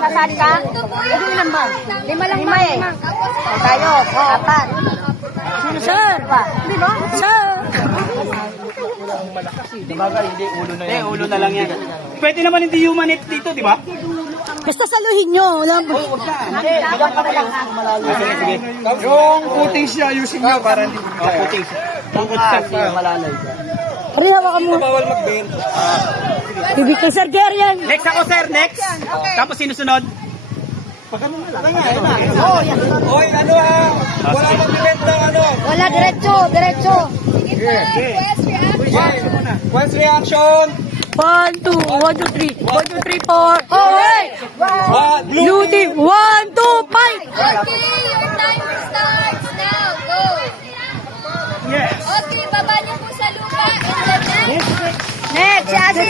Nasali ka? Ilan ba? Lima lang eh. Tayo, apat. Sir! Di ba? Sir! Bagay, hindi, ulo na yan. Ulo na lang yan. Pwede naman hindi humanit dito, di ba? Basta saluhin nyo. Sige. Yung puting siya, ayusin nyo para hindi. Puting. Tungkot sa malalay. Ari, hawakan mo. Bawal mag-bail. Bibig kay Sir Gary yan. Next ako, sir. Next. Tapos sinusunod. Hoy, ano ah? Wala mag-event ng ano. Wala, diretso. What's reaction? 1, 2, 3, 4. Oh, wait! Blue team, 1, 2, 5! Okay, your timer starts now. Go. Yes. Okay, baba niyo po sa lupa. In the next. Next, Asi!